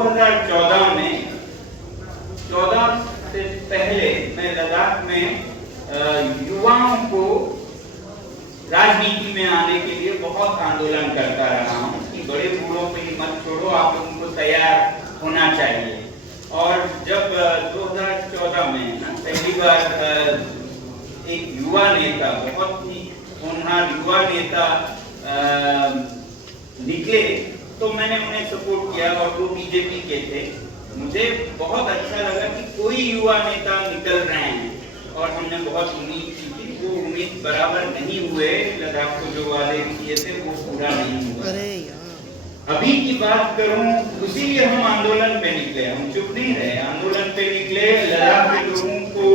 2014 में 14 से पहले मैं लद्दाख में युवाओं को राजनीति में आने के लिए बहुत आंदोलन करता रहा हूँ कि बड़े बूढ़ों पे ही मत छोड़ो, आप उनको तैयार होना चाहिए। और जब 2014 में पहली बार एक युवा नेता, बहुत ही होनहार युवा नेता निकले तो मैंने उन्हें सपोर्ट किया और वो बीजेपी के थे। मुझे बहुत अच्छा लगा कि कोई युवा नेता निकल रहे हैं और हमने बहुत उम्मीद की थी, वो उम्मीद बराबर नहीं हुए। लद्दाख को जो वादे किए थे वो पूरा नहीं हुआ। अभी की बात करूं, इसीलिए हम आंदोलन पे निकले, हम चुप नहीं रहे, आंदोलन पे निकले। लद्दाख के लोगों को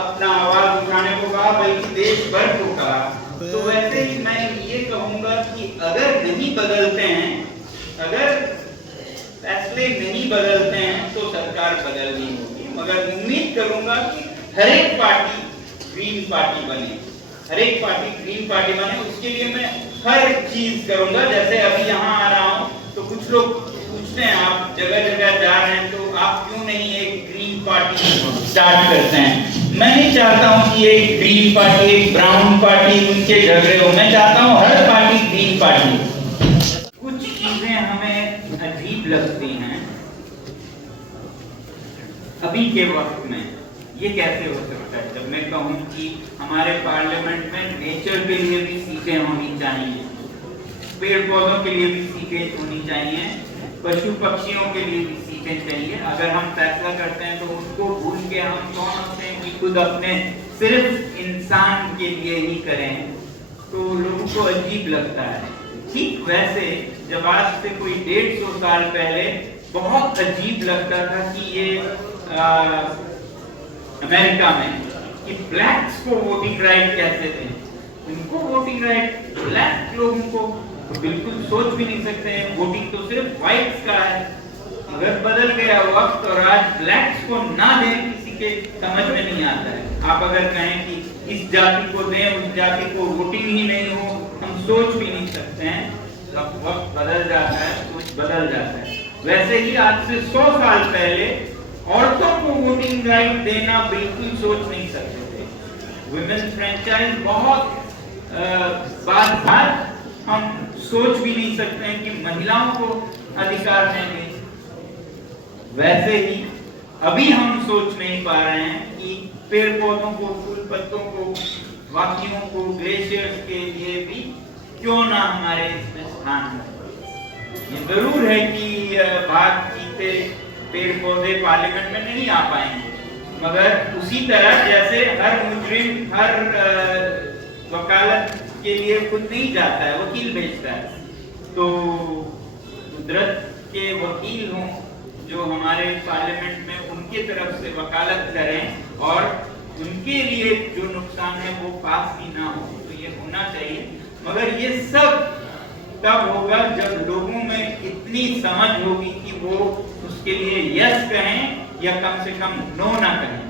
अपना आवाज उठाने को कहा, बल्कि देश भर को कहा। तो वैसे ही मैं ये कहूंगा कि अगर नहीं बदलते हैं, अगर फैसले नहीं बदलते हैं तो सरकार बदलनी होगी। मगर उम्मीद करूंगा कि हर एक पार्टी ग्रीन पार्टी बने, हर एक पार्टी ग्रीन पार्टी बने। उसके लिए मैं हर चीज करूंगा। जैसे अभी यहाँ आ रहा हूँ तो कुछ लोग पूछते हैं, आप जगह जगह जा रहे हैं तो आप क्यों नहीं एक ग्रीन पार्टी स्टार्ट करते हैं? मैं नहीं चाहता हूँ कि एक ग्रीन पार्टी, एक ब्राउन पार्टी उनके झगड़े हो। मैं चाहता हूँ हर पार्टी ग्रीन पार्टी। कुछ चीजें हमें अजीब लगती हैं अभी के वक्त में। ये कैसे हो सकता है जब मैं कहूँ कि हमारे पार्लियामेंट में नेचर के लिए भी सीटें होनी चाहिए, पेड़ पौधों के लिए भी सीटें होनी चाहिए, पशु पक्षियों के लिए भी सीटें चाहिए। अगर हम फैसला करते हैं तो उनको भूल के हम कौन होते हैं कि खुद अपने सिर्फ इंसान के लिए ही करें, तो लोगों को अजीब लगता है। ठीक वैसे जब आज से कोई 150 साल पहले बहुत अजीब लगता था कि ये अमेरिका में कि ब्लैक्स को वोटिंग राइट कैसे थे, उनको वोटिंग राइट, ब्लैक लोगों को तो बिल्कुल सोच भी नहीं सकते हैं, वोटिंग तो सिर्फ व्हाइट्स का है। अगर बदल गया वक्त और आज ब्लैक्स को ना दें, किसी के समझ में नहीं आता है। आप अगर कहें कि इस जाति को दें, उस जाति को वोटिंग ही नहीं हो, हम सोच भी नहीं सकते हैं। जब वक्त बदल जाता है, कुछ बदल जाता है। वैसे ही आज से 100 साल पहले औरतों को वोटिंग राइट देना बिल्कुल सोच नहीं सकते थे। वुमेन फ्रेंचाइज बहुत बात हम सोच भी नहीं सकते हैं कि महिलाओं को अधिकार देंगे। वैसे ही अभी हम सोच नहीं पा रहे हैं कि पेड़ पौधों को, फूल पत्तों को, वादियों को, ग्लेशियर्स के लिए भी क्यों ना हमारे इसमें स्थान हो। ये जरूर है कि बाघ, चीते, पेड़ पौधे पार्लियामेंट में नहीं आ पाएंगे, मगर उसी तरह जैसे हर मुजरिम हर वकालत के लिए खुद नहीं जाता है, वकील भेजता है, तो कुदरत के वकील हों जो हमारे पार्लियामेंट में, उनके तरफ से वकालत करें और उनके लिए जो नुकसान है वो पास ही ना हो। तो ये होना चाहिए। मगर ये सब तब होगा जब लोगों में इतनी समझ होगी कि वो उसके लिए यस कहें या कम से कम नो ना कहें।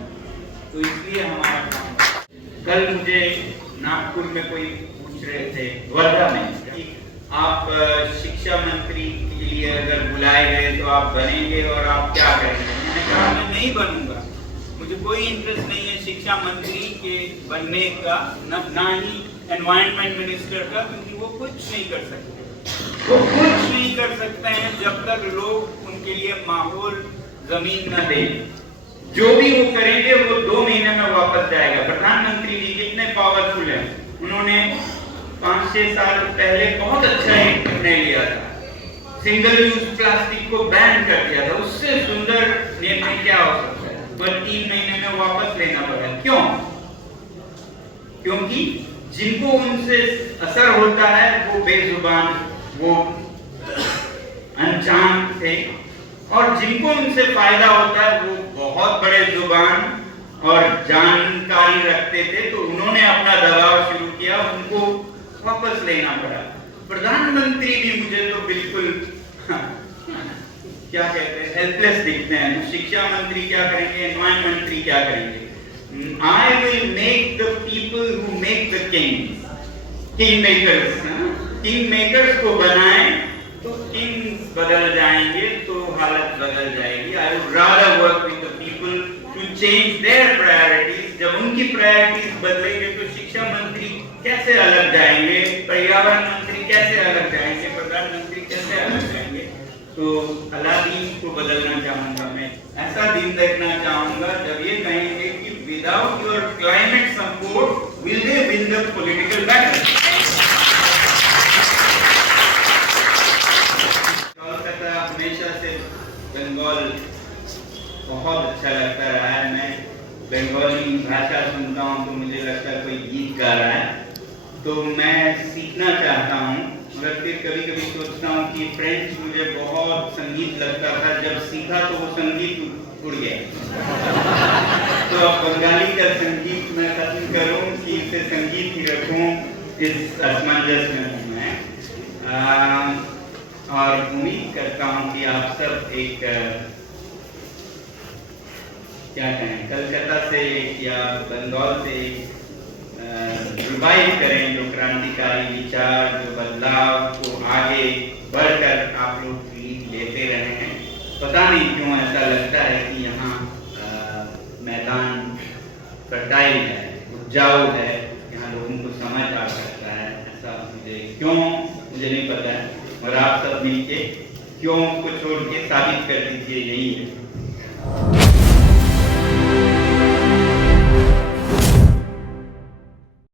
तो इसलिए हमारा काम। कल मुझे नागपुर में कोई पूछ रहे थे, वर्धा में, कि आप शिक्षा मंत्री के लिए अगर बुलाए गए तो आप बनेंगे और आप क्या करेंगे? मैंने कहा मैं नहीं बनूंगा, मुझे कोई इंटरेस्ट नहीं है शिक्षा मंत्री के बनने का, ना ही एनवायरनमेंट मिनिस्टर का, क्योंकि वो कुछ नहीं कर सकते। वो कुछ नहीं कर सकते हैं जब तक लोग उनके लिए माहौल, जमीन न दें। जो भी वो करेंगे वो 2 महीने में वापस जाएगा। प्रधानमंत्री जी कितने पावरफुल हैं, उन्होंने 5-6 साल पहले बहुत अच्छा एक निर्णय लिया था, सिंगल यूज प्लास्टिक को बैन कर दिया था। उससे सुंदर निर्णय क्या हो सकता है? पर 3 महीने में वापस लेना पड़ा। क्यों? क्योंकि जिनको उनसे असर होता है वो बेजुबान, वो अनजान थे, और जिनको उनसे फायदा होता है वो बहुत बड़े जुबान और जानकारी रखते थे। तो उन्होंने अपना दबाव शुरू किया, उनको वापस लेना पड़ा। प्रधानमंत्री भी मुझे तो बिल्कुल क्या कहते हैं, हेल्पलेस दिखते हैं। शिक्षा मंत्री क्या करेंगे, एनवायरमेंट मंत्री क्या करेंगे? I will make the people who make the kings, king makers, king makers को बनाएं तो किंग्स बदल जाएंगे। तो हालत बदल जाएगी। I would rather work with the people to change their priorities. जब उनकी प्रायोरिटीज बदलेंगे तो शिक्षा मंत्री कैसे अलग जाएंगे, पर्यावरण मंत्री कैसे अलग जाएंगे, प्रधानमंत्री कैसे अलग जाएंगे। तो अलादीन को बदलना चाहूंगा मैं, ऐसा दिन देखना चाहूंगा जब ये कहेंगे कि without your climate support will they win the political battle. Kolkata हमेशा से बंगाल बहुत अच्छा लगता रहा है। मैं बंगाली भाषा सुनता हूँ तो मुझे लगता है कोई गीत गा रहा है, तो मैं सीखना चाहता हूँ। मगर फिर कभी कभी सोचता हूँ कि फ्रेंच मुझे बहुत संगीत लगता था, जब सीखा तो वो संगीत उड़ गया। तो अब बंगाली का संगीत मैं खत्म करूँ कि इसे संगीत ही रखूँ, इस असमंजस में हूँ मैं। और उम्मीद करता हूँ कि आप सब एक क्या कहें, कलकत्ता से या बंगाल से रिवाइव करें जो क्रांतिकारी विचार, जो बदलाव को आगे बढ़कर आप लोग लेते रहे हैं। पता नहीं क्यों ऐसा लगता है कि यहाँ मैदान फर्टाइल है, उपजाऊ है, यहाँ लोगों को समझ आ सकता है। ऐसा मुझे क्यों, मुझे नहीं पता है, और आप सब मिलके क्यों को छोड़ के साबित कर दीजिए, यही है।